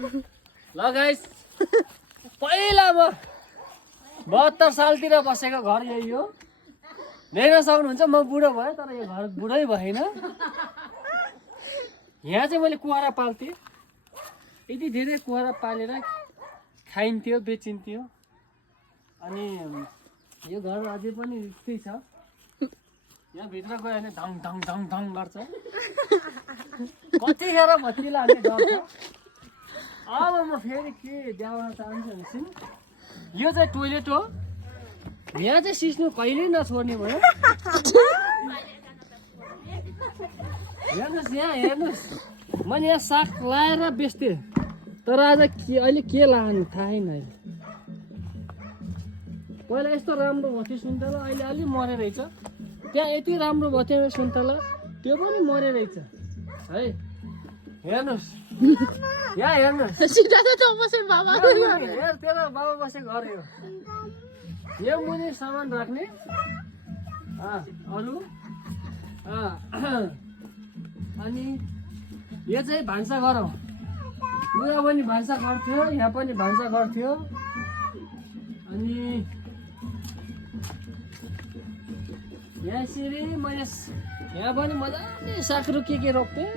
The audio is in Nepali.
ल गाइस पहिला म 72 सालतिर बसेको घर यही हो। देख्न सक्नुहुन्छ म बुढो भएँ तर यो घर बुढै भएन। यहाँ चाहिँ मैले कुखुरा पाल्थेँ। यति धेरै कुखुरा पालेर खाइन्थ्यो बेचिन्थ्यो। अनि यो घर अझै पनि रित्तै छ। यहाँ भित्र गयो भने ढङ ढङ ढङ ढङ गर्छ। कतिखेर भत्ती लाग्ने डर छ। अब म फेरि के देखाउन चाहन्छु भनेपछि यो चाहिँ टोइलेट हो। यहाँ चाहिँ सिस्नु कहिल्यै नछोड्ने भयो। हेर्नुहोस् यहाँ हेर्नुहोस् मैले यहाँ साग लाएर बेच्थेँ तर आज अहिले के लानु थाहै नै। पहिला यस्तो राम्रो भयो सुन्तला अहिले अलि मरे रहेछ। त्यहाँ यति राम्रो भयो सुन्तला त्यो पनि मरे रहेछ है। हेर्नुहोस् यहाँ हेर्नुहोस् तेरो बाबा बसेको घर यो मुनि सामान राख्ने अरू अनि यो चाहिँ भान्सा घर हो। उता पनि भान्सा घर थियो यहाँ पनि भान्सा घर थियो। अनि यहाँ यसरी मैले यहाँ पनि मजाले सागहरू के रोप्थेँ।